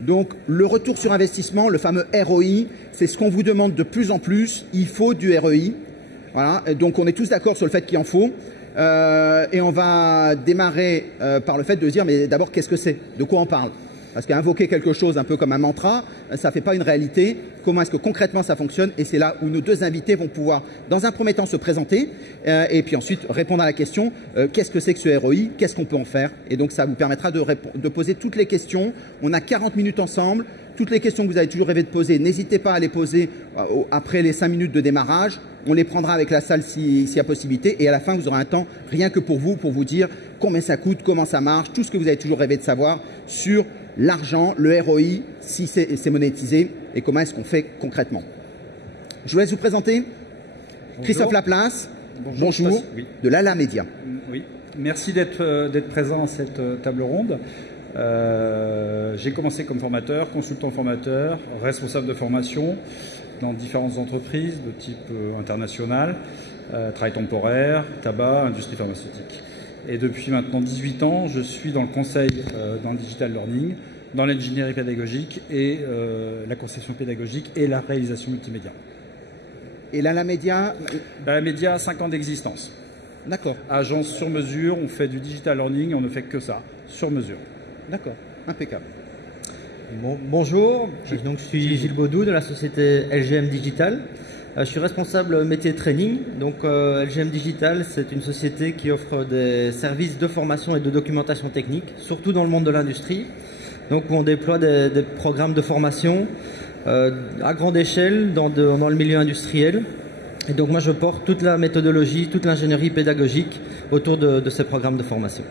Donc, le retour sur investissement, le fameux ROI, c'est ce qu'on vous demande de plus en plus. Il faut du ROI. Voilà. Donc, on est tous d'accord sur le fait qu'il en faut. Et on va démarrer par le fait de dire, mais d'abord, qu'est-ce que c'est? De quoi on parle? Parce qu'invoquer quelque chose un peu comme un mantra, ça ne fait pas une réalité. Comment est-ce que concrètement ça fonctionne? Et c'est là où nos deux invités vont pouvoir, dans un premier temps, se présenter et puis ensuite répondre à la question qu'est-ce que c'est que ce ROI? Qu'est-ce qu'on peut en faire? Et donc ça vous permettra de poser toutes les questions. On a 40 minutes ensemble. Toutes les questions que vous avez toujours rêvé de poser, n'hésitez pas à les poser après les 5 minutes de démarrage. On les prendra avec la salle s'il y a possibilité. Et à la fin, vous aurez un temps rien que pour vous dire combien ça coûte, comment ça marche, tout ce que vous avez toujours rêvé de savoir sur l'argent, le ROI, si c'est monétisé et comment est-ce qu'on fait concrètement. Je vous laisse vous présenter. Bonjour. Christophe Laplace, bonjour, oui. De Lala Média. Oui, merci d'être présent à cette table ronde. J'ai commencé comme formateur, consultant formateur, responsable de formation dans différentes entreprises de type international, travail temporaire, tabac, industrie pharmaceutique. Et depuis maintenant 18 ans, je suis dans le conseil dans le digital learning, dans l'ingénierie pédagogique et la conception pédagogique et la réalisation multimédia. Et Lala Média? Lala Média a 5 ans d'existence. D'accord. Agence sur mesure, on fait du digital learning, on ne fait que ça, sur mesure. D'accord, impeccable. Bon, bonjour, donc, je suis Gilles Baudou de la société LGM Digital. Je suis responsable métier training. Donc LGM Digital, c'est une société qui offre des services de formation et de documentation technique, surtout dans le monde de l'industrie. Donc on déploie des programmes de formation à grande échelle dans le milieu industriel. Et donc moi je porte toute la méthodologie, toute l'ingénierie pédagogique autour de ces programmes de formation.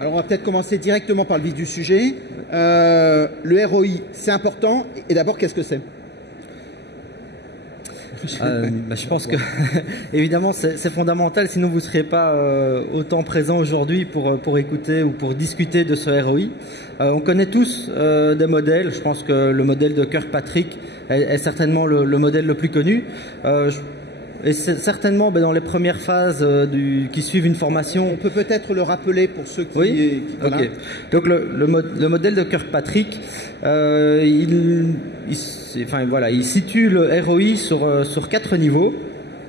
Alors on va peut-être commencer directement par le vif du sujet. Le ROI, c'est important. Et d'abord, qu'est-ce que c'est? Je pense que évidemment c'est fondamental, sinon vous ne seriez pas autant présent aujourd'hui pour écouter ou pour discuter de ce ROI. On connaît tous des modèles. Je pense que le modèle de Kirkpatrick est certainement le modèle le plus connu. Et c'est certainement dans les premières phases qui suivent une formation. On peut peut-être le rappeler pour ceux qui... Oui, voilà. Ok. Donc le modèle de Kirkpatrick, il situe le ROI sur 4 niveaux.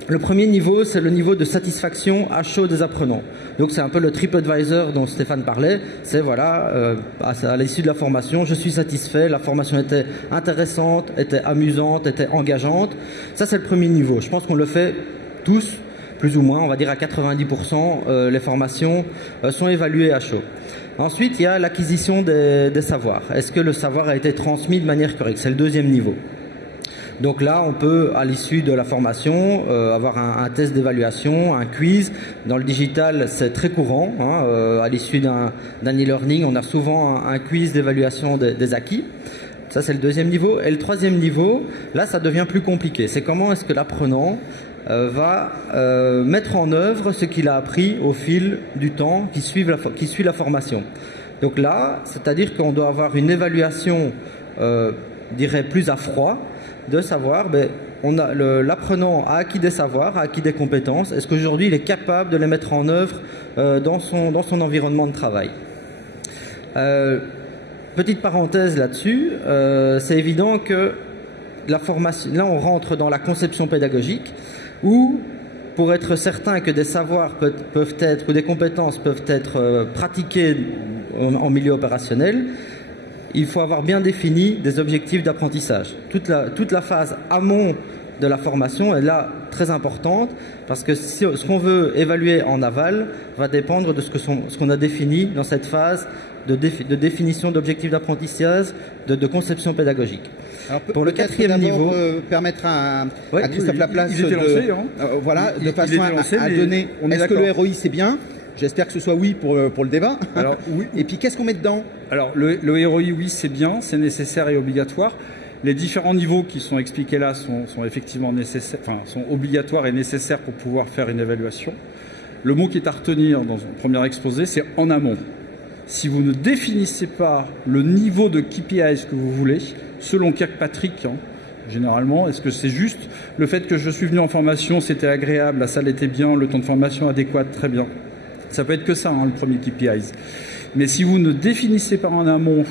Le premier niveau, c'est le niveau de satisfaction à chaud des apprenants. Donc c'est un peu le TripAdvisor dont Stéphane parlait. C'est voilà, à l'issue de la formation, je suis satisfait, la formation était intéressante, était amusante, était engageante. Ça c'est le premier niveau. Je pense qu'on le fait tous, plus ou moins, on va dire à 90%, les formations sont évaluées à chaud. Ensuite, il y a l'acquisition des savoirs. Est-ce que le savoir a été transmis de manière correcte? C'est le deuxième niveau. Donc là, on peut, à l'issue de la formation, avoir un test d'évaluation, un quiz. Dans le digital, c'est très courant. À l'issue d'un e-learning, on a souvent un quiz d'évaluation des acquis. Ça, c'est le deuxième niveau. Et le troisième niveau, là, ça devient plus compliqué. C'est comment est-ce que l'apprenant va mettre en œuvre ce qu'il a appris au fil du temps qui suit la formation. Donc là, c'est-à-dire qu'on doit avoir une évaluation, je dirais, plus à froid, de savoir, l'apprenant a acquis des savoirs, a acquis des compétences. Est-ce qu'aujourd'hui, il est capable de les mettre en œuvre dans son environnement de travail? Petite parenthèse là-dessus, c'est évident que la formation, là on rentre dans la conception pédagogique, où pour être certain que des savoirs peuvent être, ou des compétences peuvent être pratiquées en milieu opérationnel, il faut avoir bien défini des objectifs d'apprentissage. Toute la phase amont de la formation est là très importante, parce que ce qu'on veut évaluer en aval va dépendre de ce qu'on a défini dans cette phase de définition d'objectifs d'apprentissage, de conception pédagogique. Alors, pour le quatrième niveau, permettre à Christophe Laplace de façon à donner. Est-ce que le ROI c'est bien? J'espère que ce soit oui pour le débat. Alors, oui. Et puis qu'est-ce qu'on met dedans? Alors le ROI, oui, c'est bien, c'est nécessaire et obligatoire. Les différents niveaux qui sont expliqués là sont effectivement nécessaires, sont obligatoires et nécessaires pour pouvoir faire une évaluation. Le mot qui est à retenir dans un premier exposé, c'est en amont. Si vous ne définissez pas le niveau de KPIs que vous voulez, selon Kirkpatrick, généralement, est-ce que c'est juste le fait que je suis venu en formation, c'était agréable, la salle était bien, le temps de formation adéquat, très bien. Ça peut être que ça, le premier KPIs. Mais si vous ne définissez pas en amont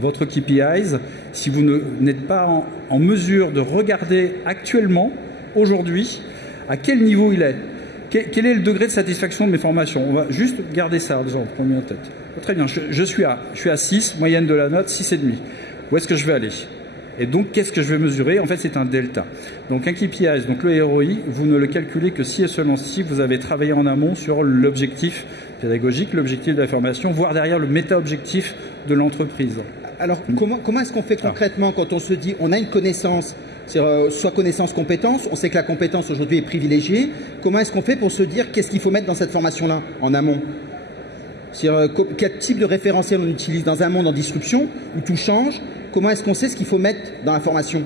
votre KPIs, si vous n'êtes pas en mesure de regarder actuellement, aujourd'hui, à quel niveau il est, quel est le degré de satisfaction de mes formations. On va juste garder ça, déjà, en premier en tête. Très bien, je suis à 6, moyenne de la note, 6,5. Où est-ce que je vais aller? Et donc, qu'est-ce que je vais mesurer? En fait, c'est un delta. Donc, un KPI, donc le ROI, vous ne le calculez que si et seulement si vous avez travaillé en amont sur l'objectif pédagogique, l'objectif de la formation, voire derrière le méta-objectif de l'entreprise. Alors, comment est-ce qu'on fait concrètement quand on se dit on a une connaissance, soit connaissance-compétence, on sait que la compétence aujourd'hui est privilégiée, comment est-ce qu'on fait pour se dire qu'est-ce qu'il faut mettre dans cette formation-là, en amont? Quel type de référentiel on utilise dans un monde en disruption où tout change? Comment est-ce qu'on sait ce qu'il faut mettre dans la formation?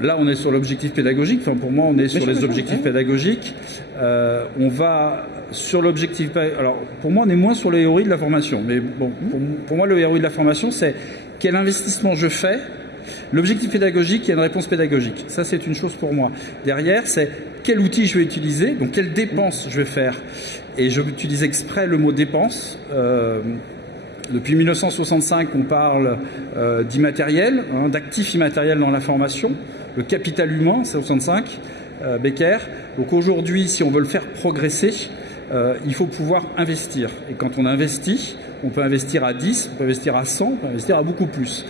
Là, on est sur l'objectif pédagogique. Enfin, pour moi, on est sur les objectifs pédagogiques. On va sur l'objectif... Alors, pour moi, on est moins sur le ROI de la formation. Mais bon, pour moi, le ROI de la formation, c'est quel investissement je fais. L'objectif pédagogique, il y a une réponse pédagogique. Ça, c'est une chose pour moi. Derrière, c'est quel outil je vais utiliser, donc quelles dépenses je vais faire. Et je vais utiliser exprès le mot dépenses. Depuis 1965, on parle d'immatériel, d'actifs immatériels dans la formation. Le capital humain, c'est 65, Becker. Donc aujourd'hui, si on veut le faire progresser, il faut pouvoir investir. Et quand on investit, on peut investir à 10, on peut investir à 100, on peut investir à beaucoup plus.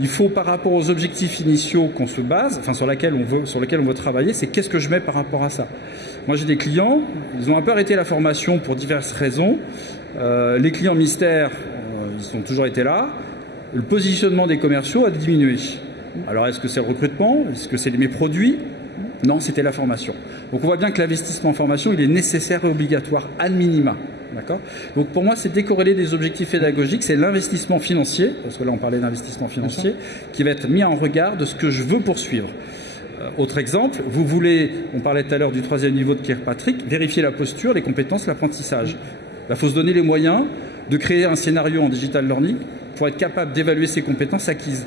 Il faut, par rapport aux objectifs initiaux qu'on se base, enfin sur lesquels on veut travailler, c'est qu'est-ce que je mets par rapport à ça. Moi, j'ai des clients, ils ont un peu arrêté la formation pour diverses raisons. Les clients mystères, ils ont toujours été là. Le positionnement des commerciaux a diminué. Alors, est-ce que c'est le recrutement? Est-ce que c'est mes produits? Non, c'était la formation. Donc, on voit bien que l'investissement en formation, il est nécessaire et obligatoire, ad minima. D'accord? Donc, pour moi, c'est décorrélé des objectifs pédagogiques, c'est l'investissement financier, parce que là, on parlait d'investissement financier, qui va être mis en regard de ce que je veux poursuivre. Autre exemple, vous voulez, on parlait tout à l'heure du 3e niveau de Kirkpatrick, vérifier la posture, les compétences, l'apprentissage. Il faut se donner les moyens de créer un scénario en digital learning pour être capable d'évaluer ses compétences acquises.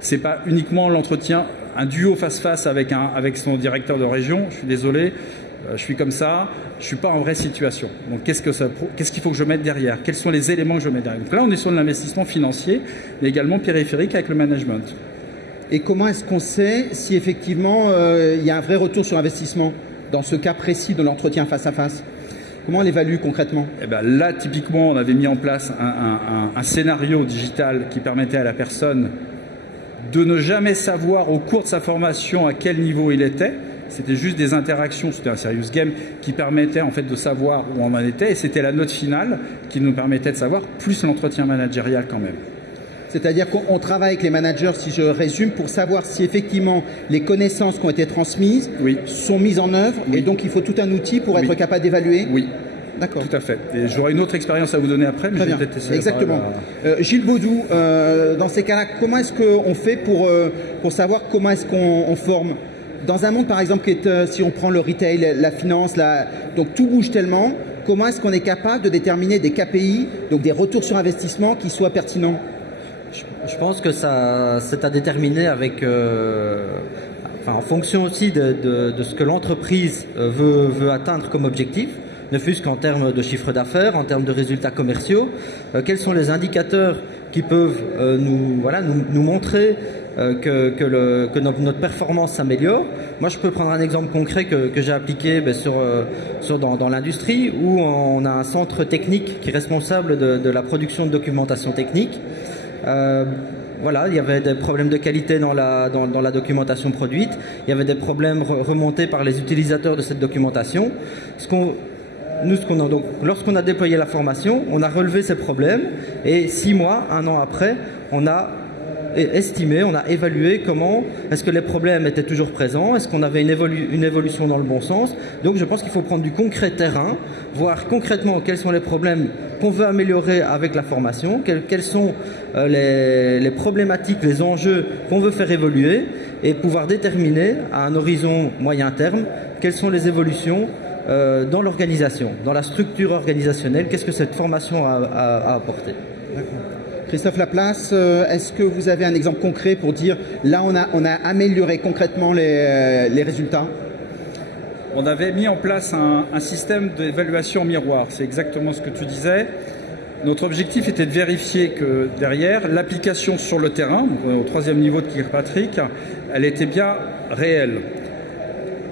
Ce n'est pas uniquement l'entretien, un duo face-face avec son directeur de région. Je suis désolé, je suis comme ça, je ne suis pas en vraie situation. Donc qu'est-ce qu'il faut que je mette derrière? Quels sont les éléments que je mets derrière? Donc là, on est sur de l'investissement financier, mais également périphérique avec le management. Et comment est-ce qu'on sait si effectivement il y a un vrai retour sur investissement dans ce cas précis de l'entretien face-à-face? Comment on l'évalue concrètement? Eh ben là, typiquement, on avait mis en place un scénario digital qui permettait à la personne de ne jamais savoir au cours de sa formation à quel niveau il était. C'était juste des interactions, c'était un serious game qui permettait en fait de savoir où on en était, et c'était la note finale qui nous permettait de savoir, plus l'entretien managérial quand même. C'est-à-dire qu'on travaille avec les managers, si je résume, pour savoir si effectivement les connaissances qui ont été transmises sont mises en œuvre, et donc il faut tout un outil pour être capable d'évaluer. Oui. D'accord. Tout à fait. Et j'aurai une autre expérience à vous donner après, mais je vais peut-être essayer. Exactement. Gilles Baudou, dans ces cas-là, comment est-ce qu'on fait pour savoir comment est-ce qu'on forme? Dans un monde, par exemple, si on prend le retail, la finance, donc tout bouge tellement, comment est-ce qu'on est capable de déterminer des KPI, donc des retours sur investissement qui soient pertinents? Je pense que c'est à déterminer avec, en fonction aussi de ce que l'entreprise veut atteindre comme objectif, ne fût-ce qu'en termes de chiffre d'affaires, en termes de résultats commerciaux. Quels sont les indicateurs qui peuvent nous montrer que notre performance s'améliore? Moi, je peux prendre un exemple concret que j'ai appliqué dans l'industrie, où on a un centre technique qui est responsable de la production de documentation technique. Voilà, il y avait des problèmes de qualité dans la documentation produite, il y avait des problèmes remontés par les utilisateurs de cette documentation. Lorsqu'on a déployé la formation, on a relevé ces problèmes, et 6 mois, 1 an après, on a estimé, on a évalué comment est-ce que les problèmes étaient toujours présents, est-ce qu'on avait une évolution dans le bon sens. Donc je pense qu'il faut prendre du concret terrain, voir concrètement quels sont les problèmes qu'on veut améliorer avec la formation, quelles sont les problématiques, les enjeux qu'on veut faire évoluer, et pouvoir déterminer à un horizon moyen terme quelles sont les évolutions dans l'organisation, dans la structure organisationnelle, qu'est-ce que cette formation a apporté. D'accord. Christophe Laplace, est-ce que vous avez un exemple concret pour dire là on a amélioré concrètement les résultats? on avait mis en place un système d'évaluation en miroir. C'est exactement ce que tu disais. Notre objectif était de vérifier que derrière, l'application sur le terrain, au 3e niveau de Kirkpatrick, elle était bien réelle.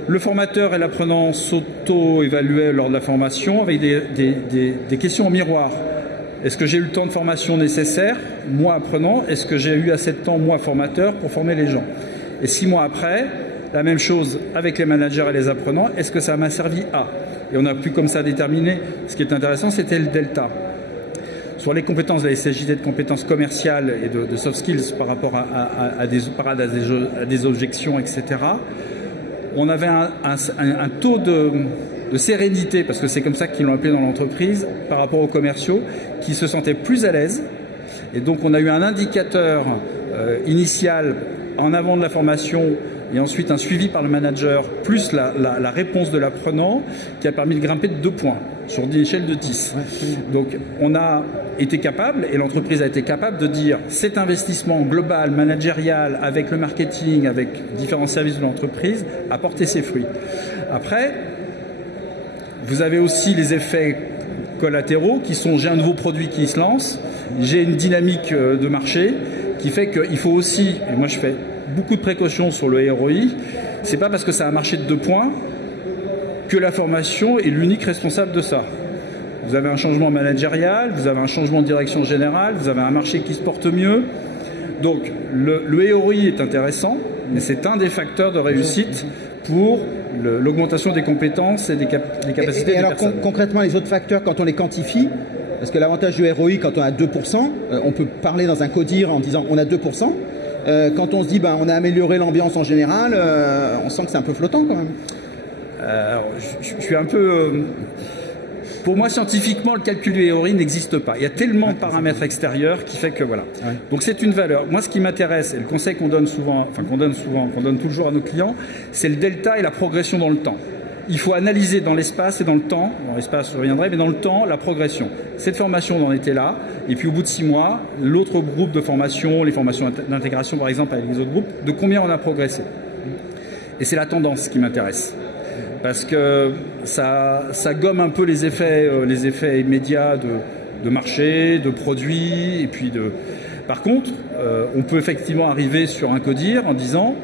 Le formateur et l'apprenant s'auto-évaluaient lors de la formation avec des questions en miroir. Est-ce que j'ai eu le temps de formation nécessaire, moi apprenant? Est-ce que j'ai eu assez de temps, moi formateur, pour former les gens? Et 6 mois après, la même chose avec les managers et les apprenants. Est-ce que ça m'a servi à? Et on a pu comme ça déterminer. Ce qui est intéressant, c'était le delta. Sur les compétences, là, il s'agissait de compétences commerciales et de soft skills par rapport à des objections, etc. On avait un taux de sérénité, parce que c'est comme ça qu'ils l'ont appelé dans l'entreprise, par rapport aux commerciaux, qui se sentaient plus à l'aise. Et donc on a eu un indicateur initial en avant de la formation et ensuite un suivi par le manager, plus la réponse de l'apprenant, qui a permis de grimper de 2 points sur une échelle de 10. Donc on a été capable, et l'entreprise a été capable de dire cet investissement global, managérial, avec le marketing, avec différents services de l'entreprise, a porté ses fruits. Après, vous avez aussi les effets collatéraux qui sont: j'ai un nouveau produit qui se lance, j'ai une dynamique de marché qui fait qu'il faut aussi, et moi je fais beaucoup de précautions sur le ROI, c'est pas parce que ça a marché de 2 points que la formation est l'unique responsable de ça. Vous avez un changement managérial, vous avez un changement de direction générale, vous avez un marché qui se porte mieux. Donc le ROI est intéressant, mais c'est un des facteurs de réussite pour l'augmentation des compétences et des capacités des alors personnes. Concrètement, les autres facteurs, quand on les quantifie, parce que l'avantage du ROI, quand on a 2%, on peut parler dans un codir en disant on a 2%. Quand on se dit ben, on a amélioré l'ambiance en général, on sent que c'est un peu flottant quand même. Alors, je suis un peu... Pour moi, scientifiquement, le calcul du ROI n'existe pas. Il y a tellement de paramètres extérieurs qui fait que voilà. Ouais. Donc c'est une valeur. Moi, ce qui m'intéresse, et le conseil qu'on donne souvent, enfin qu'on donne toujours à nos clients, c'est le delta et la progression dans le temps. Il faut analyser dans l'espace et dans le temps, dans l'espace je reviendrai, mais dans le temps, la progression. Cette formation, on en était là, et puis au bout de 6 mois, l'autre groupe de formation, les formations d'intégration par exemple avec les autres groupes, de combien on a progressé. Et c'est la tendance qui m'intéresse. Parce que ça gomme un peu les effets immédiats de marché, de produits, et puis de... Par contre, on peut effectivement arriver sur un codir en disant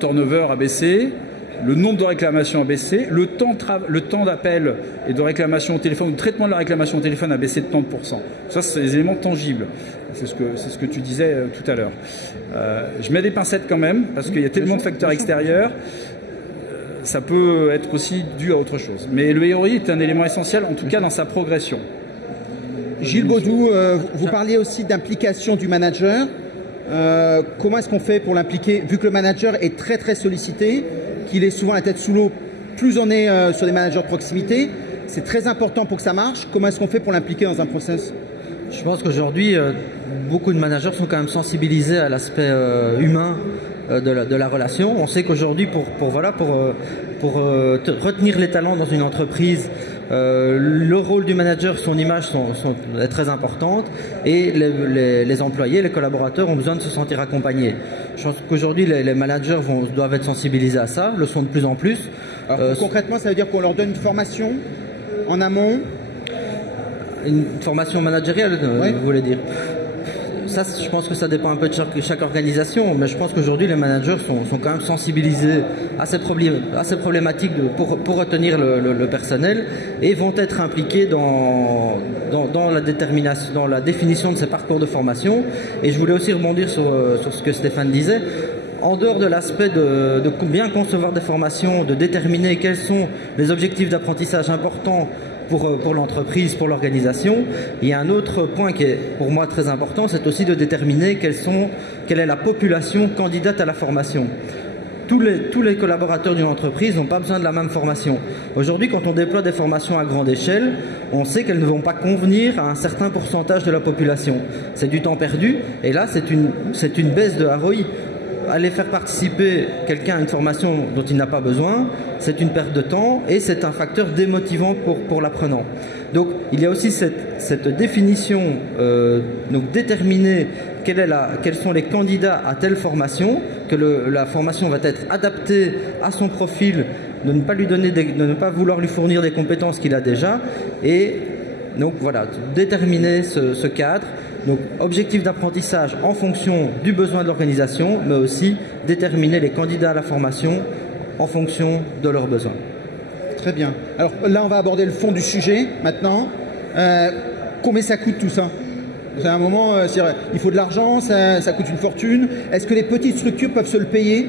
turnover a baissé, le nombre de réclamations a baissé, le temps d'appel et de réclamation au téléphone, ou de traitement de la réclamation au téléphone a baissé de 30%. Ça, c'est des éléments tangibles. C'est ce que tu disais tout à l'heure. Je mets des pincettes quand même, parce qu'il y a tellement de facteurs extérieurs. Ça peut être aussi dû à autre chose. Mais le ROI est un élément essentiel, en tout cas dans sa progression. Gilles Baudou, vous parliez aussi d'implication du manager. Comment est-ce qu'on fait pour l'impliquer? Vu que le manager est très très sollicité, qu'il est souvent la tête sous l'eau, plus on est sur des managers de proximité, c'est très important pour que ça marche. Comment est-ce qu'on fait pour l'impliquer dans un process? Je pense qu'aujourd'hui, beaucoup de managers sont quand même sensibilisés à l'aspect humain de la relation. On sait qu'aujourd'hui, pour retenir les talents dans une entreprise, le rôle du manager, son image est très importante, et les employés, les collaborateurs ont besoin de se sentir accompagnés. Je pense qu'aujourd'hui, les managers doivent être sensibilisés à ça, le sont de plus en plus. Alors, concrètement, ça veut dire qu'on leur donne une formation en amont? Une formation managériale, ouais. Vous voulez dire? Ça, je pense que ça dépend un peu de chaque organisation, mais je pense qu'aujourd'hui les managers sont quand même sensibilisés à ces problématiques pour retenir le personnel, et vont être impliqués dans la définition de ces parcours de formation. Et je voulais aussi rebondir sur ce que Stéphane disait. En dehors de l'aspect de bien concevoir des formations, de déterminer quels sont les objectifs d'apprentissage importants pour l'entreprise, pour l'organisation, il y a un autre point qui est pour moi très important, c'est aussi de déterminer quelle est la population candidate à la formation. Tous les collaborateurs d'une entreprise n'ont pas besoin de la même formation. Aujourd'hui, quand on déploie des formations à grande échelle, on sait qu'elles ne vont pas convenir à un certain pourcentage de la population. C'est du temps perdu, et là c'est une baisse de ROI. Aller faire participer quelqu'un à une formation dont il n'a pas besoin, c'est une perte de temps, et c'est un facteur démotivant pour l'apprenant. Donc il y a aussi cette définition, donc déterminer quels sont les candidats à telle formation, que la formation va être adaptée à son profil, de ne pas lui donner de ne pas vouloir lui fournir des compétences qu'il a déjà, et donc voilà, déterminer ce cadre. Donc objectif d'apprentissage en fonction du besoin de l'organisation, mais aussi déterminer les candidats à la formation en fonction de leurs besoins. Très bien. Alors là, on va aborder le fond du sujet maintenant. Combien ça coûte tout ça? C'est un moment, il faut de l'argent, ça coûte une fortune. Est-ce que les petites structures peuvent se le payer?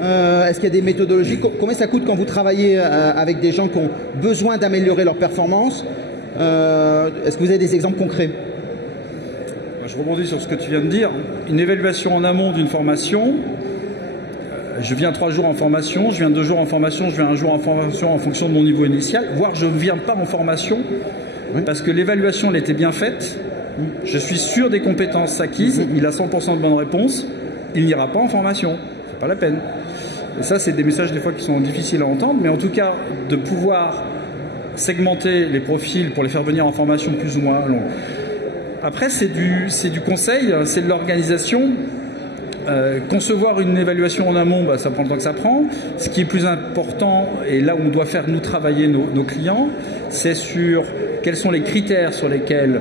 Est-ce qu'il y a des méthodologies? Combien ça coûte quand vous travaillez avec des gens qui ont besoin d'améliorer leur performance? Est-ce que vous avez des exemples concrets? Je rebondis sur ce que tu viens de dire. Une évaluation en amont d'une formation, je viens 3 jours en formation, je viens 2 jours en formation, je viens 1 jour en formation en fonction de mon niveau initial, voire je ne viens pas en formation parce que l'évaluation elle était bien faite, je suis sûr des compétences acquises, il a 100% de bonnes réponses, il n'ira pas en formation, c'est pas la peine. Et ça, c'est des messages des fois qui sont difficiles à entendre, mais en tout cas, de pouvoir segmenter les profils pour les faire venir en formation plus ou moins longue. Après, c'est du conseil, c'est de l'organisation. Concevoir une évaluation en amont, bah, ça prend le temps que ça prend. Ce qui est plus important, et là où on doit faire nous travailler nos clients, c'est sur quels sont les critères sur lesquels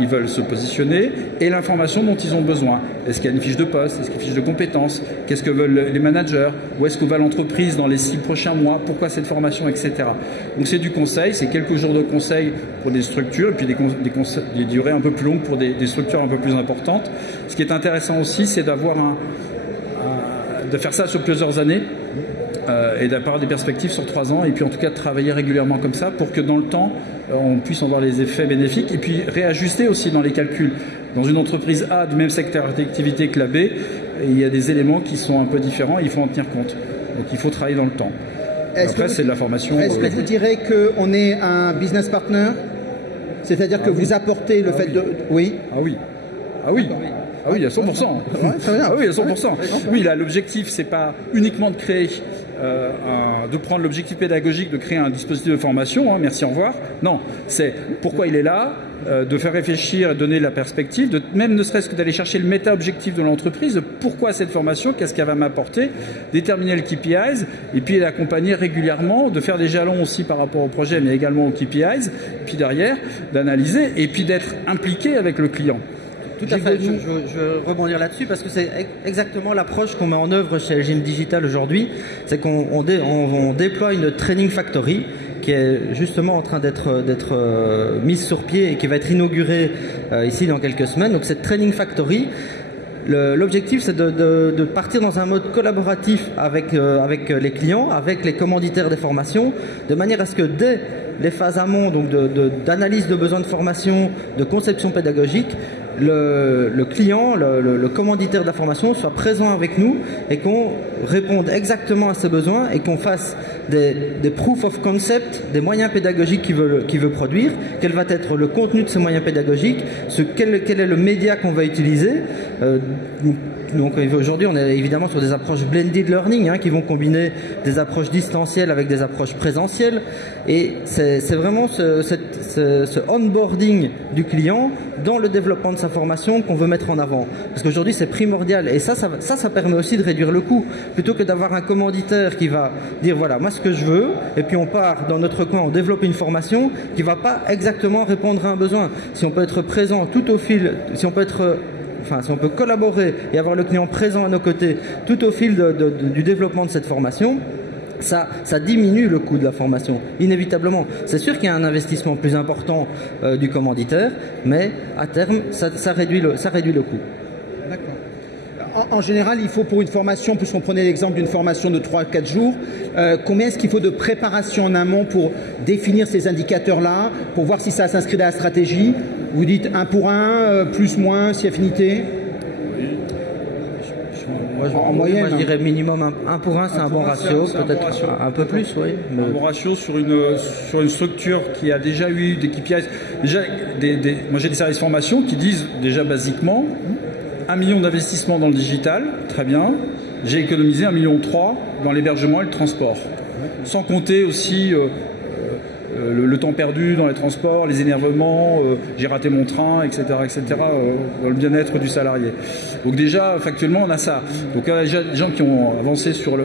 ils veulent se positionner et l'information dont ils ont besoin. Est-ce qu'il y a une fiche de poste? Est-ce qu'il y a une fiche de compétences? Qu'est-ce que veulent les managers? Où est-ce que va l'entreprise dans les 6 prochains mois? Pourquoi cette formation, etc. Donc c'est du conseil, c'est quelques jours de conseil pour des structures et puis des durées un peu plus longues pour des structures un peu plus importantes. Ce qui est intéressant aussi, c'est d'avoir de faire ça sur plusieurs années et d'avoir des perspectives sur 3 ans et puis en tout cas de travailler régulièrement comme ça pour que dans le temps on puisse en voir les effets bénéfiques et puis réajuster aussi dans les calculs. Dans une entreprise A du même secteur d'activité que la B, il y a des éléments qui sont un peu différents et il faut en tenir compte. Donc il faut travailler dans le temps. Après, c'est de la formation. Est-ce que vous direz qu'on est un business partner? C'est-à-dire que vous apportez le fait de... Oui. Ah oui. Ah oui. Ah oui, à 100%. Ah oui, à 100%. Oui, là, l'objectif, c'est pas uniquement de créer, de prendre l'objectif pédagogique, de créer un dispositif de formation, hein, merci, au revoir. Non, c'est pourquoi il est là, de faire réfléchir et donner la perspective, même ne serait-ce que d'aller chercher le méta-objectif de l'entreprise, de pourquoi cette formation, qu'est-ce qu'elle va m'apporter, déterminer le KPIs, et puis l'accompagner régulièrement, de faire des jalons aussi par rapport au projet, mais également aux KPIs, et puis derrière, d'analyser, et puis d'être impliqué avec le client. Tout à fait, je veux rebondir là-dessus parce que c'est exactement l'approche qu'on met en œuvre chez LGM Digital aujourd'hui. C'est qu'on déploie une training factory qui est justement en train d'être mise sur pied et qui va être inaugurée ici dans quelques semaines. Donc cette training factory, l'objectif c'est de partir dans un mode collaboratif avec les clients, avec les commanditaires des formations, de manière à ce que dès les phases amont, donc d'analyse de besoins de formation, de conception pédagogique, le client, le commanditaire de la formation soit présent avec nous et qu'on réponde exactement à ses besoins et qu'on fasse des proof of concept, des moyens pédagogiques qu'il veut produire, quel va être le contenu de ces moyens pédagogiques, quel est le média qu'on va utiliser. Donc aujourd'hui, on est évidemment sur des approches blended learning qui vont combiner des approches distancielles avec des approches présentielles. Et c'est vraiment ce onboarding du client dans le développement de sa formation qu'on veut mettre en avant. Parce qu'aujourd'hui, c'est primordial. Et ça permet aussi de réduire le coût. Plutôt que d'avoir un commanditaire qui va dire, voilà, moi ce que je veux, et puis on part dans notre coin, on développe une formation qui ne va pas exactement répondre à un besoin. Si on peut être présent tout au fil, si on peut collaborer et avoir le client présent à nos côtés tout au fil du développement de cette formation, ça diminue le coût de la formation, inévitablement. C'est sûr qu'il y a un investissement plus important du commanditaire, mais à terme, ça réduit le coût. D'accord. En général, il faut pour une formation, puisqu'on prenait l'exemple d'une formation de 3-4 jours, combien est-ce qu'il faut de préparation en amont pour définir ces indicateurs-là, pour voir si ça s'inscrit dans la stratégie? Vous dites 1 pour 1, plus, moins, si affinité? En moyenne, moi, je dirais minimum 1 pour 1, c'est un bon ratio, peut-être un peu plus, oui. Un bon ratio sur une structure qui a déjà eu des KPIs. Déjà, moi j'ai des services formation qui disent déjà basiquement 1 million d'investissements dans le digital, très bien. J'ai économisé 1,3 million dans l'hébergement et le transport. Sans compter aussi le temps perdu dans les transports, les énervements, j'ai raté mon train, etc., dans le bien-être du salarié. Donc déjà, factuellement, on a ça. Donc il y a déjà des gens qui ont avancé sur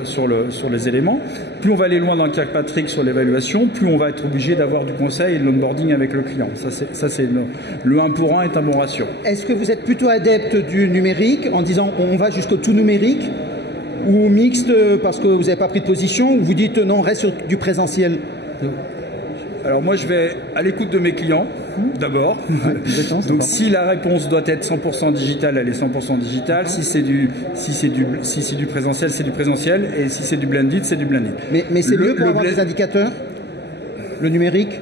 les éléments. Plus on va aller loin dans le Kirkpatrick sur l'évaluation, plus on va être obligé d'avoir du conseil et de l'onboarding avec le client. Ça c'est le 1 pour 1 est un bon ratio. Est-ce que vous êtes plutôt adepte du numérique en disant on va jusqu'au tout numérique, ou mixte parce que vous n'avez pas pris de position, ou vous dites non, reste sur du présentiel? Alors moi je vais à l'écoute de mes clients d'abord. Donc si la réponse doit être 100% digitale, elle est 100% digitale. Si c'est du présentiel, c'est du présentiel. Et si c'est du blended, c'est du blended. Mais c'est mieux pour avoir des indicateurs, le numérique?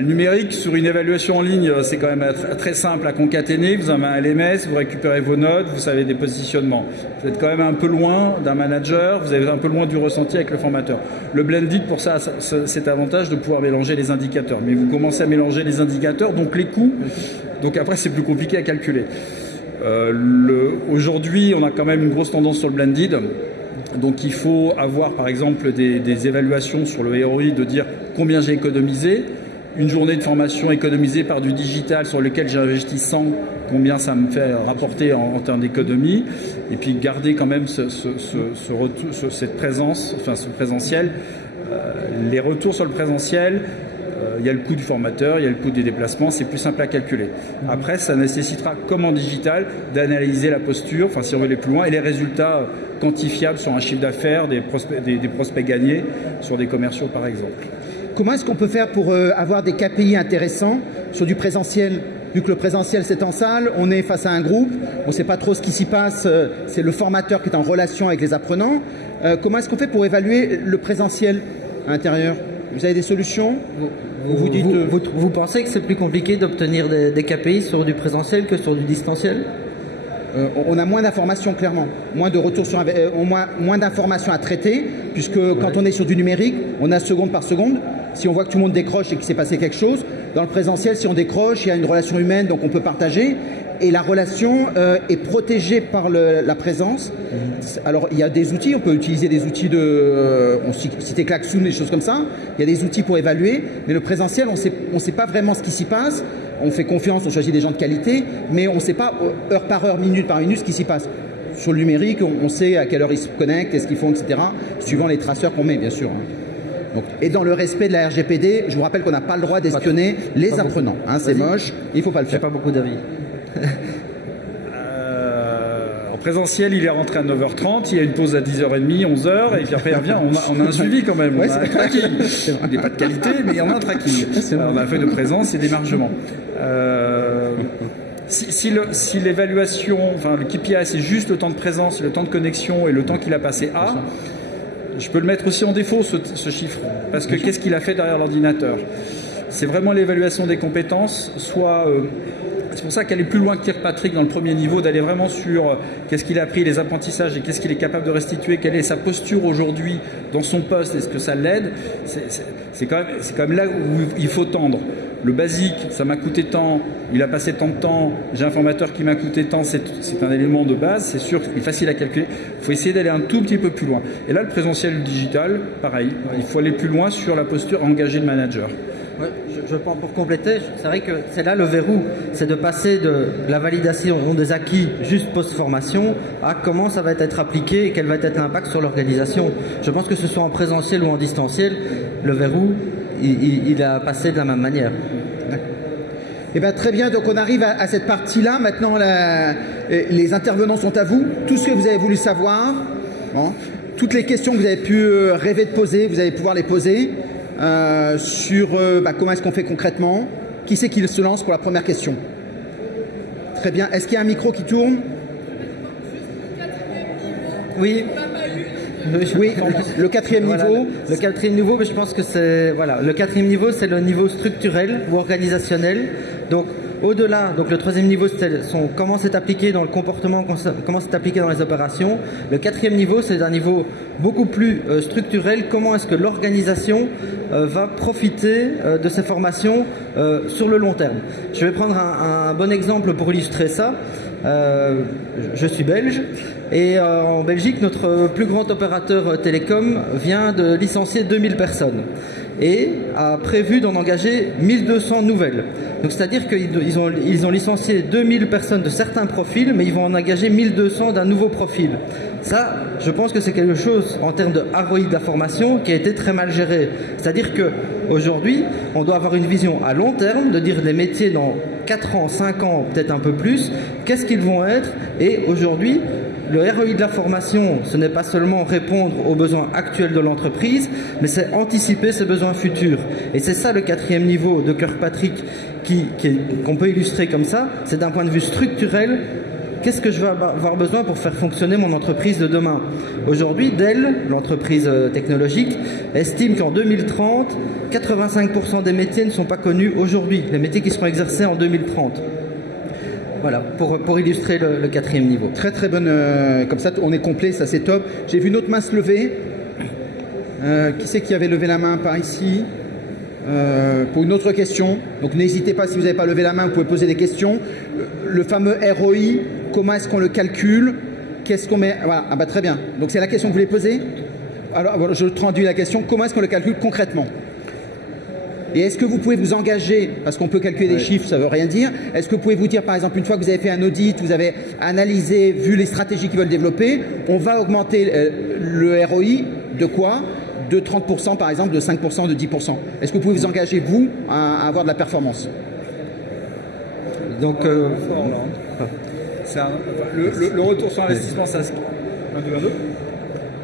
Le numérique, sur une évaluation en ligne, c'est quand même très simple à concaténer. Vous avez un LMS, vous récupérez vos notes, vous savez des positionnements. Vous êtes quand même un peu loin d'un manager, vous êtes un peu loin du ressenti avec le formateur. Le blended, pour ça, c'est avantage de pouvoir mélanger les indicateurs. Mais vous commencez à mélanger les indicateurs, donc les coûts. Donc après, c'est plus compliqué à calculer. Aujourd'hui, on a quand même une grosse tendance sur le blended. Donc il faut avoir, par exemple, des évaluations sur le ROI, de dire combien j'ai économisé. Une journée de formation économisée par du digital sur lequel j'ai investi 100, combien ça me fait rapporter en termes d'économie, et puis garder quand même cette présence, enfin ce présentiel. Les retours sur le présentiel, il y a le coût du formateur, il y a le coût des déplacements, c'est plus simple à calculer. Après, ça nécessitera, comme en digital, d'analyser la posture, enfin si on veut aller plus loin, et les résultats quantifiables sur un chiffre d'affaires, des prospects gagnés sur des commerciaux par exemple. Comment est-ce qu'on peut faire pour avoir des KPI intéressants sur du présentiel? Vu que le présentiel c'est en salle, on est face à un groupe, on ne sait pas trop ce qui s'y passe, c'est le formateur qui est en relation avec les apprenants. Comment est-ce qu'on fait pour évaluer le présentiel à l'intérieur? Vous avez des solutions? Vous pensez que c'est plus compliqué d'obtenir des KPI sur du présentiel que sur du distanciel? On a moins d'informations, clairement, moins de retours sur moins d'informations à traiter, puisque quand on est sur du numérique, on a seconde par seconde. Si on voit que tout le monde décroche et qu'il s'est passé quelque chose, dans le présentiel, si on décroche, il y a une relation humaine, donc on peut partager. Et la relation est protégée par la présence. Alors, il y a des outils, on peut utiliser des outils on citait Klaxoon, des choses comme ça. Il y a des outils pour évaluer, mais le présentiel, on ne sait pas vraiment ce qui s'y passe. On fait confiance, on choisit des gens de qualité, mais on ne sait pas heure par heure, minute par minute ce qui s'y passe. Sur le numérique, on sait à quelle heure ils se connectent, est-ce qu'ils font, etc., suivant les traceurs qu'on met, bien sûr. Donc, et dans le respect de la RGPD, je vous rappelle qu'on n'a pas le droit d'espionner les apprenants. Hein, c'est moche, il ne faut pas le faire. J'ai pas beaucoup d'avis. En présentiel, il est rentré à 9h30, il y a une pause à 10h30, 11h, et puis après il revient, on a un suivi quand même, on a un tracking. Il n'est pas de qualité, mais il y en a un tracking. On a fait de présence et d'émargement. Si l'évaluation, enfin le KPI, c'est juste le temps de présence, le temps de connexion et le temps qu'il a passé à, je peux le mettre aussi en défaut, ce chiffre. Parce que qu'est-ce qu'il a fait derrière l'ordinateur? C'est vraiment l'évaluation des compétences, c'est pour ça qu'aller plus loin que Kirkpatrick dans le premier niveau, d'aller vraiment sur qu'est-ce qu'il a appris, les apprentissages et qu'est-ce qu'il est capable de restituer, quelle est sa posture aujourd'hui dans son poste, est-ce que ça l'aide? C'est quand même là où il faut tendre. Le basique, ça m'a coûté tant, il a passé tant de temps, j'ai un formateur qui m'a coûté tant, c'est un élément de base, c'est sûr qu'il est facile à calculer. Il faut essayer d'aller un tout petit peu plus loin. Et là, le présentiel et le digital, pareil, il faut aller plus loin sur la posture à engager le manager. Ouais, je pense, pour compléter, c'est vrai que c'est là le verrou, c'est de passer de la validation des acquis juste post-formation à comment ça va être appliqué et quel va être l'impact sur l'organisation. Je pense que ce soit en présentiel ou en distanciel, le verrou, il a passé de la même manière. Eh bien, très bien, donc on arrive à cette partie-là. Maintenant, les intervenants sont à vous. Tout ce que vous avez voulu savoir, bon, toutes les questions que vous avez pu rêver de poser, vous allez pouvoir les poser. Sur comment est-ce qu'on fait concrètement. Qui c'est qui se lance pour la première question? Très bien. Est-ce qu'il y a un micro qui tourne? Oui. Oui, le quatrième niveau. Le quatrième niveau, mais je pense que c'est le quatrième niveau, c'est le niveau structurel ou organisationnel. Donc au-delà, donc le troisième niveau, c'est comment c'est appliqué dans le comportement, comment c'est appliqué dans les opérations. Le quatrième niveau, c'est un niveau beaucoup plus structurel. Comment est-ce que l'organisation va profiter de ces formations sur le long terme? Je vais prendre un bon exemple pour illustrer ça. Je suis belge et en Belgique, notre plus grand opérateur télécom vient de licencier 2000 personnes et a prévu d'en engager 1200 nouvelles. Donc c'est-à-dire qu'ils ont licencié 2000 personnes de certains profils, mais ils vont en engager 1200 d'un nouveau profil. Ça, je pense que c'est quelque chose en termes de ROI de la formation qui a été très mal géré. C'est-à-dire qu'aujourd'hui, on doit avoir une vision à long terme, de dire les métiers dans 4 ans, 5 ans, peut-être un peu plus, qu'est-ce qu'ils vont être. Et aujourd'hui, le ROI de la formation, ce n'est pas seulement répondre aux besoins actuels de l'entreprise, mais c'est anticiper ses besoins futurs. Et c'est ça le 4e niveau de Kirkpatrick qu'on peut illustrer comme ça. C'est d'un point de vue structurel, qu'est-ce que je vais avoir besoin pour faire fonctionner mon entreprise de demain? Aujourd'hui, Dell, l'entreprise technologique, estime qu'en 2030, 85% des métiers ne sont pas connus aujourd'hui, les métiers qui seront exercés en 2030. Voilà, pour illustrer le 4e niveau. Très très bonne, comme ça on est complet, ça c'est top. J'ai vu une autre main se lever. Qui c'est qui avait levé la main par ici pour une autre question? Donc n'hésitez pas, si vous n'avez pas levé la main, vous pouvez poser des questions. Le fameux ROI, comment est-ce qu'on le calcule? Qu'est-ce qu'on met? Voilà, ah bah très bien. Donc c'est la question que vous voulez poser? Alors je traduis la question, comment est-ce qu'on le calcule concrètement? Et est-ce que vous pouvez vous engager, parce qu'on peut calculer des chiffres, ça ne veut rien dire, est-ce que vous pouvez vous dire par exemple, une fois que vous avez fait un audit, vous avez analysé, vu les stratégies qu'ils veulent développer, on va augmenter le ROI de quoi? De 30% par exemple, de 5%, de 10%. Est-ce que vous pouvez vous engager, vous, à avoir de la performance? Donc, le retour sur investissement, ça se...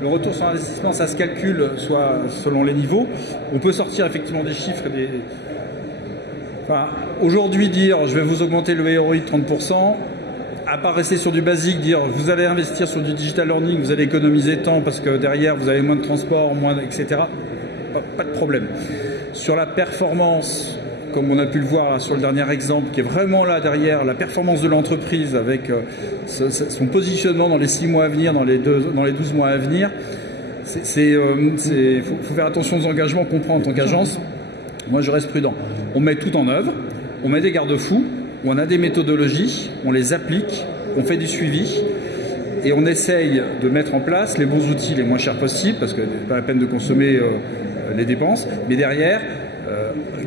Le retour sur investissement, ça se calcule soit selon les niveaux. On peut sortir effectivement des chiffres. Enfin, aujourd'hui, dire je vais vous augmenter le ROI de 30%, à part rester sur du basique, dire vous allez investir sur du digital learning, vous allez économiser temps parce que derrière vous avez moins de transport, moins, etc. Pas de problème. Sur la performance, comme on a pu le voir là, sur le dernier exemple, qui est vraiment là derrière, la performance de l'entreprise avec son positionnement dans les 6 mois à venir, dans les 12 mois à venir, faut faire attention aux engagements qu'on prend en tant qu'agence. Moi, je reste prudent. On met tout en œuvre, on met des garde-fous, on a des méthodologies, on les applique, on fait du suivi et on essaye de mettre en place les bons outils les moins chers possibles, parce que c'est pas la peine de consommer les dépenses, mais derrière,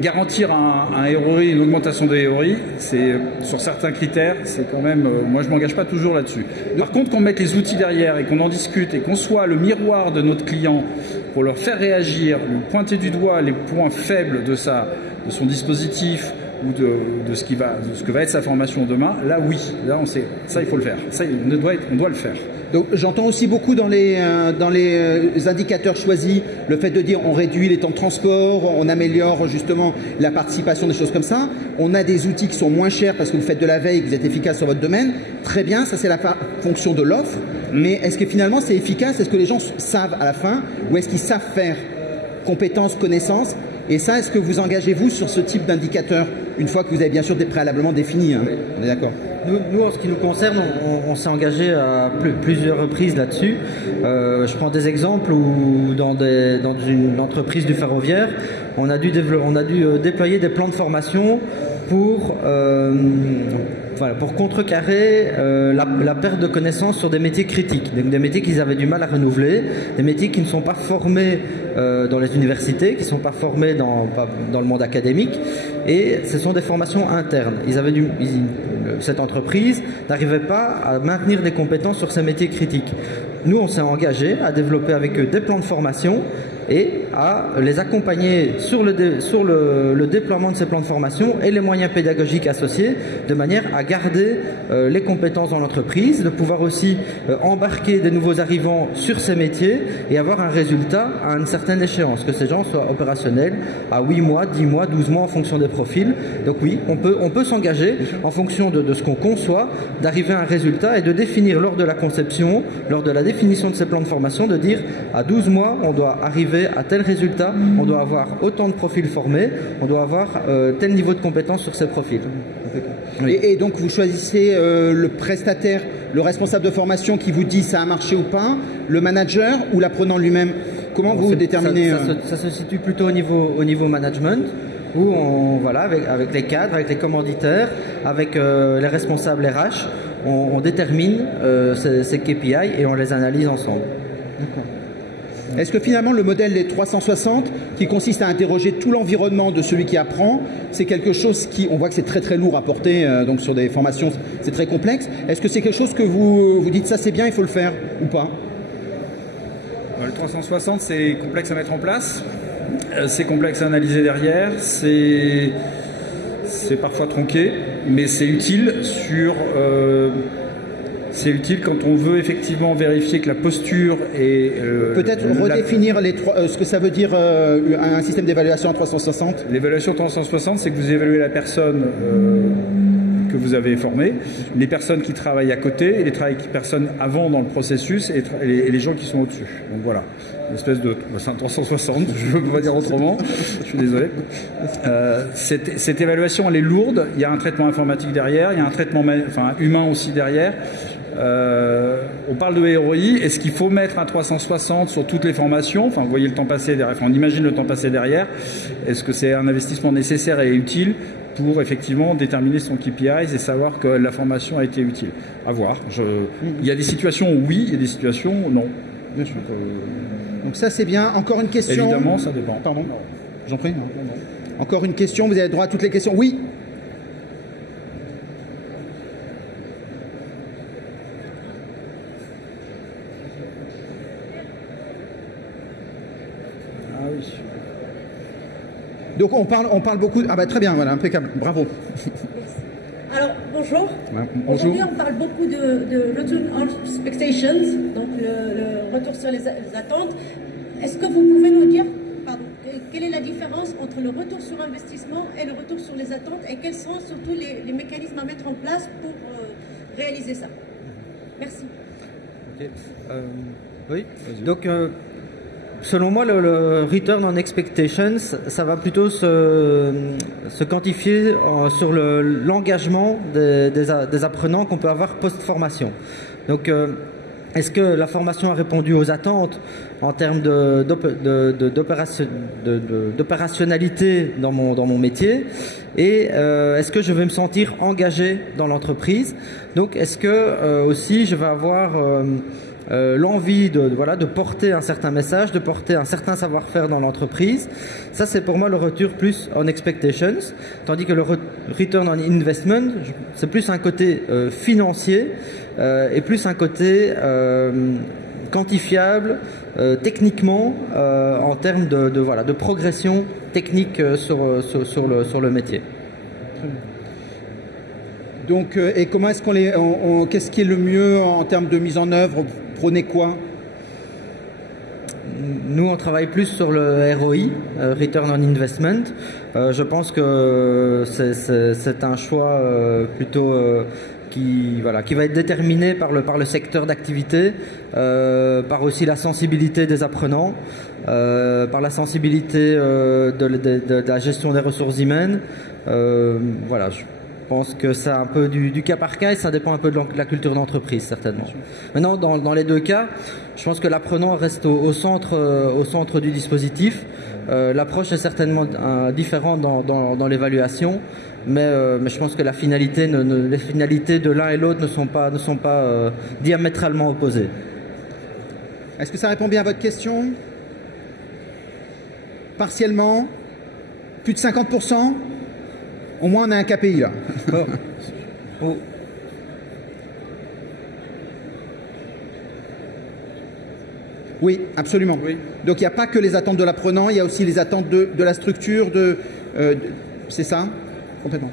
garantir un ROI, une augmentation de ROI, c'est sur certains critères, c'est quand même, moi je m'engage pas toujours là-dessus. Par contre, qu'on mette les outils derrière et qu'on en discute et qu'on soit le miroir de notre client pour leur faire réagir, lui pointer du doigt les points faibles de son dispositif ou de ce que va être sa formation demain, là oui, là on sait, ça il faut le faire, ça on doit le faire. Donc j'entends aussi beaucoup dans les indicateurs choisis le fait de dire on réduit les temps de transport, on améliore justement la participation, des choses comme ça. On a des outils qui sont moins chers parce que vous faites de la veille, que vous êtes efficace sur votre domaine. Très bien, ça c'est la fonction de l'offre. Mais est-ce que finalement c'est efficace? Est-ce que les gens savent à la fin? Ou est-ce qu'ils savent faire? Compétences, connaissances. Et ça, est-ce que vous engagez-vous sur ce type d'indicateur une fois que vous avez bien sûr préalablement défini, hein? On est d'accord? Nous, en ce qui nous concerne, on s'est engagé à plusieurs reprises là-dessus. Je prends des exemples où dans une entreprise du ferroviaire, on a dû déployer des plans de formation pour contrecarrer la perte de connaissances sur des métiers critiques, des métiers qu'ils avaient du mal à renouveler, des métiers qui ne sont pas formés dans les universités, qui ne sont pas formés dans le monde académique, et ce sont des formations internes. Cette entreprise n'arrivait pas à maintenir des compétences sur ces métiers critiques. Nous, on s'est engagé à développer avec eux des plans de formation et à les accompagner sur le déploiement de ces plans de formation et les moyens pédagogiques associés, de manière à garder les compétences dans l'entreprise, de pouvoir aussi embarquer des nouveaux arrivants sur ces métiers et avoir un résultat à une certaine échéance, que ces gens soient opérationnels à 8 mois, 10 mois, 12 mois en fonction des profils. Donc oui, on peut s'engager en fonction de ce qu'on conçoit, d'arriver à un résultat et de définir lors de la conception, lors de la définition de ces plans de formation, de dire à 12 mois, on doit arriver à tel résultat, on doit avoir autant de profils formés, on doit avoir tel niveau de compétence sur ces profils. Oui. Et donc vous choisissez le prestataire, le responsable de formation qui vous dit ça a marché ou pas, le manager ou l'apprenant lui-même? Comment vous déterminez ça se situe plutôt au niveau management, où avec les cadres, avec les commanditaires, avec les responsables RH, on détermine ces KPI et on les analyse ensemble. D'accord. Est-ce que finalement le modèle des 360, qui consiste à interroger tout l'environnement de celui qui apprend, c'est quelque chose qui, on voit que c'est très très lourd à porter, donc sur des formations c'est très complexe. Est-ce que c'est quelque chose que vous dites ça c'est bien, il faut le faire ou pas? Le 360 c'est complexe à mettre en place, c'est complexe à analyser derrière, c'est parfois tronqué, mais c'est utile sur... c'est utile quand on veut effectivement vérifier que la posture est... Peut-être redéfinir ce que ça veut dire un système d'évaluation à 360. L'évaluation 360, c'est que vous évaluez la personne que vous avez formée, les personnes qui travaillent à côté, et les personnes avant dans le processus et les gens qui sont au-dessus. Donc voilà, une espèce de... C'est un 360, je ne peux pas dire autrement, je suis désolé. Cette évaluation, elle est lourde, il y a un traitement informatique derrière, il y a un traitement humain aussi derrière. On parle de ROI, est-ce qu'il faut mettre un 360 sur toutes les formations? Enfin, vous voyez le temps passé derrière, on imagine le temps passé derrière. Est-ce que c'est un investissement nécessaire et utile pour effectivement déterminer son KPIs et savoir que la formation a été utile? À voir. Il y a des situations où oui, il y a des situations où non. Bien sûr. Donc ça c'est bien. Encore une question? Évidemment, ça dépend. Pardon? J'en prie. Non. Encore une question, vous avez droit à toutes les questions. Oui. Donc on parle beaucoup... Ah bah très bien, voilà, impeccable, bravo. Alors, bonjour. Bonjour. Aujourd'hui, on parle beaucoup de return on expectations, donc le retour sur les attentes. Est-ce que vous pouvez nous dire, quelle est la différence entre le retour sur investissement et le retour sur les attentes, et quels sont surtout les mécanismes à mettre en place pour réaliser ça? Merci. Okay. Oui, donc... selon moi, le return on expectations, ça va plutôt se quantifier sur l'engagement des apprenants qu'on peut avoir post-formation. Donc, est-ce que la formation a répondu aux attentes en termes d'opérationnalité dans mon métier, et est-ce que je vais me sentir engagé dans l'entreprise? Donc, est-ce que aussi je vais avoir... l'envie de porter un certain message, de porter un certain savoir-faire dans l'entreprise. Ça, c'est pour moi le retour plus on expectations, tandis que le return on investment, c'est plus un côté financier et plus un côté quantifiable techniquement en termes de progression technique sur le métier. Donc, et comment est-ce qu'est-ce qui est le mieux en termes de mise en œuvre? Vous prenez quoi? Nous, on travaille plus sur le ROI, Return on Investment. Je pense que c'est un choix plutôt qui va être déterminé par le secteur d'activité, par aussi la sensibilité des apprenants, par la sensibilité de la gestion des ressources humaines. Voilà. Je pense que c'est un peu du cas par cas, et ça dépend un peu de la culture d'entreprise, certainement. Maintenant, dans les deux cas, je pense que l'apprenant reste au centre du dispositif. L'approche est certainement différente dans l'évaluation, mais je pense que les finalités de l'un et l'autre ne sont pas diamétralement opposées. Est-ce que ça répond bien à votre question? Partiellement? Plus de 50%? Au moins, on a un KPI, là. Oh. Oui, absolument. Oui. Donc, il n'y a pas que les attentes de l'apprenant, il y a aussi les attentes de la structure, c'est ça? Complètement.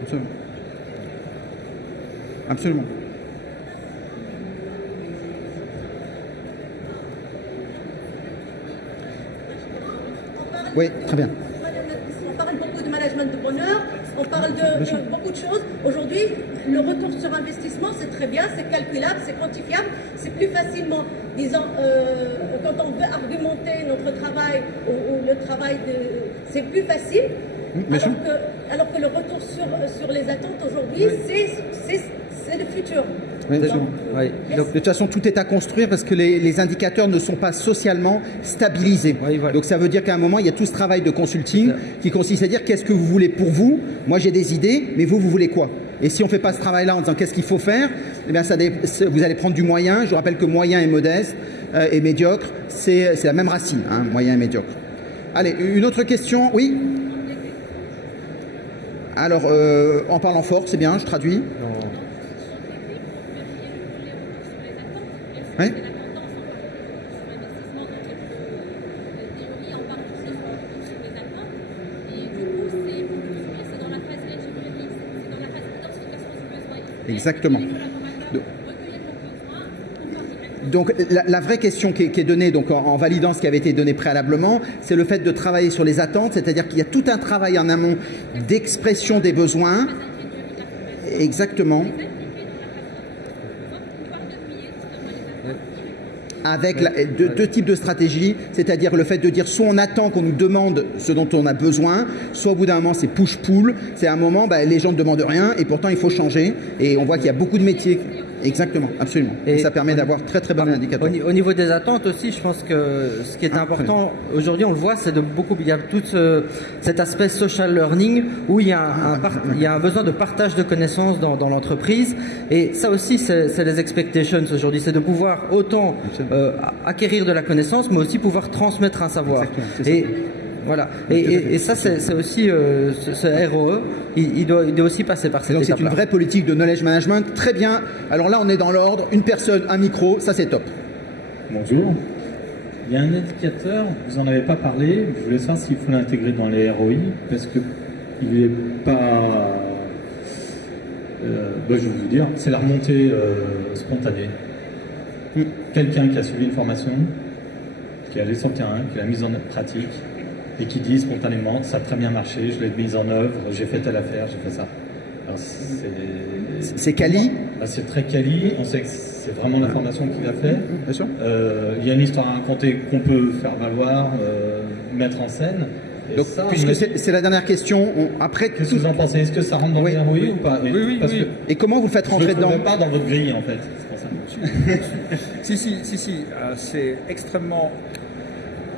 Absolument. Absolument. Oui, très bien. On parle beaucoup de management de bonheur, on parle de beaucoup de choses. Aujourd'hui, le retour sur investissement, c'est très bien, c'est calculable, c'est quantifiable, c'est plus facilement, disons, quand on veut argumenter notre travail ou le travail c'est plus facile. Alors que le retour sur les attentes aujourd'hui, futur. Oui, Donc, oui. donc, de toute façon, tout est à construire parce que les indicateurs ne sont pas socialement stabilisés. Oui, voilà. Donc ça veut dire qu'à un moment, il y a tout ce travail de consulting qui consiste à dire qu'est-ce que vous voulez pour vous. Moi, j'ai des idées, mais vous voulez quoi? Et si on ne fait pas ce travail-là en disant qu'est-ce qu'il faut faire, eh bien, vous allez prendre du moyen. Je vous rappelle que moyen et modeste et médiocre, c'est la même racine, hein, moyen et médiocre. Allez, une autre question? Oui? Alors, en parlant fort, c'est bien, je traduis. Oui. Exactement. Donc la vraie question qui est donnée donc, en validant ce qui avait été donné préalablement, c'est le fait de travailler sur les attentes, c'est-à-dire qu'il y a tout un travail en amont d'expression des besoins. Exactement. Avec deux types de stratégies, c'est-à-dire le fait de dire soit on attend qu'on nous demande ce dont on a besoin, soit au bout d'un moment c'est push-pull, c'est un moment les gens ne demandent rien et pourtant il faut changer et on voit qu'il y a beaucoup de métiers. Exactement, absolument. Et ça permet d'avoir très bon indicateur. Au niveau des attentes aussi, je pense que ce qui est important aujourd'hui, on le voit, c'est il y a tout cet aspect social learning où il y a un besoin de partage de connaissances dans l'entreprise et ça aussi c'est les expectations aujourd'hui, c'est de pouvoir autant acquérir de la connaissance mais aussi pouvoir transmettre un savoir. Et voilà. Et ça, c'est aussi ce ROE, il doit aussi passer par cette étape-là. Donc c'est une vraie politique de knowledge management. Très bien. Alors là, on est dans l'ordre. Une personne, un micro, ça c'est top. Bonjour. Il y a un indicateur, vous n'en avez pas parlé, je voulais savoir s'il faut l'intégrer dans les ROI, parce qu'il n'est pas... je vais vous dire, c'est la remontée spontanée. Quelqu'un qui a suivi une formation, qui est allé sur le terrain, qui l'a mise en pratique, et qui dit spontanément, ça a très bien marché, je l'ai mise en œuvre, j'ai fait telle affaire, j'ai fait ça. C'est quali? C'est très quali, on sait que c'est vraiment la formation qu'il a fait. Bien sûr. Il y a une histoire à raconter qu'on peut faire valoir, mettre en scène. Donc, ça, puisque c'est la dernière question, après... Qu'est-ce que vous en pensez? Est-ce que ça rentre dans les ROI ou pas? Oui. Et comment vous le faites rentrer dedans? Je ne le pas dans votre grille, en fait. Si. C'est extrêmement...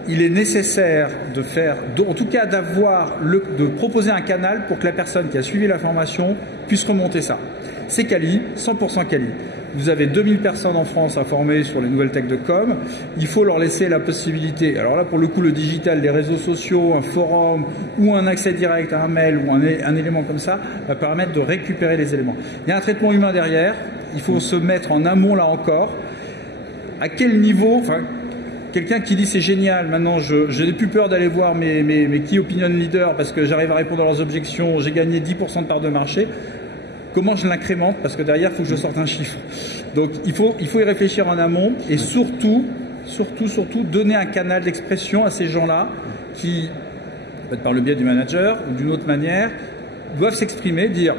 Il est nécessaire de faire, en tout cas de proposer un canal pour que la personne qui a suivi la formation puisse remonter ça. C'est quali, 100% quali. Vous avez 2000 personnes en France à former sur les nouvelles tech de com. Il faut leur laisser la possibilité. Alors là, pour le coup, le digital, les réseaux sociaux, un forum ou un accès direct à un mail ou un élément comme ça va permettre de récupérer les éléments. Il y a un traitement humain derrière. Il faut se mettre en amont là encore. À quel niveau, quelqu'un qui dit c'est génial, maintenant je n'ai plus peur d'aller voir mes key opinion leaders parce que j'arrive à répondre à leurs objections, j'ai gagné 10% de part de marché. Comment je l'incrémente? Parce que derrière, il faut que je sorte un chiffre. Donc il faut y réfléchir en amont et surtout donner un canal d'expression à ces gens-là qui, peut-être par le biais du manager ou d'une autre manière, doivent s'exprimer, dire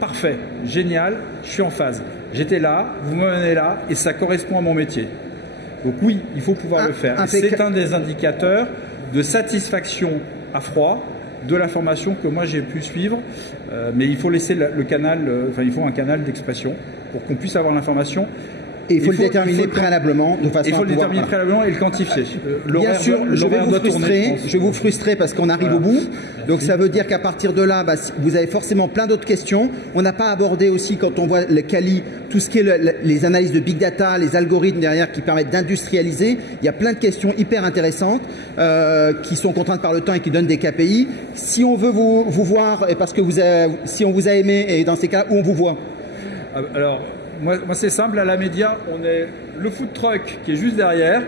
parfait, génial, je suis en phase. J'étais là, vous me menez là et ça correspond à mon métier. Donc oui, il faut pouvoir le faire. C'est un des indicateurs de satisfaction à froid de la formation que moi j'ai pu suivre, mais il faut laisser le canal, il faut un canal d'expression pour qu'on puisse avoir l'information. Et il faut le déterminer préalablement de façon à pouvoir... Il faut le déterminer préalablement et le quantifier. Bien sûr, je vais vous frustrer parce qu'on arrive au bout. Donc ça veut dire qu'à partir de là, vous avez forcément plein d'autres questions. On n'a pas abordé aussi, quand on voit le quali, tout ce qui est les analyses de big data, les algorithmes derrière qui permettent d'industrialiser. Il y a plein de questions hyper intéressantes qui sont contraintes par le temps et qui donnent des KPI. Si on veut vous voir, et parce que si on vous a aimé, et dans ces cas, où on vous voit? Alors, moi c'est simple, à la média, on est le food truck qui est juste derrière.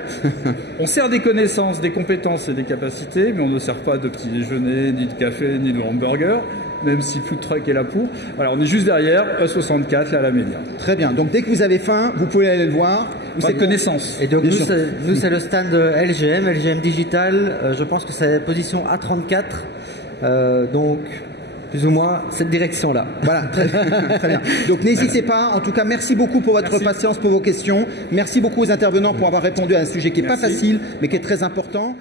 On sert des connaissances, des compétences et des capacités, mais on ne sert pas de petit déjeuner, ni de café, ni de hamburger, même si food truck est là pour. Voilà, on est juste derrière, E64, là, à la média. Très bien, donc dès que vous avez faim, vous pouvez aller le voir. C'est connaissances. Et donc nous c'est le stand LGM Digital, je pense que c'est position A34, donc... plus ou moins cette direction-là. Voilà, très bien. Donc n'hésitez pas, en tout cas merci beaucoup pour votre patience, pour vos questions. Merci beaucoup aux intervenants pour avoir répondu à un sujet qui n'est pas facile, mais qui est très important.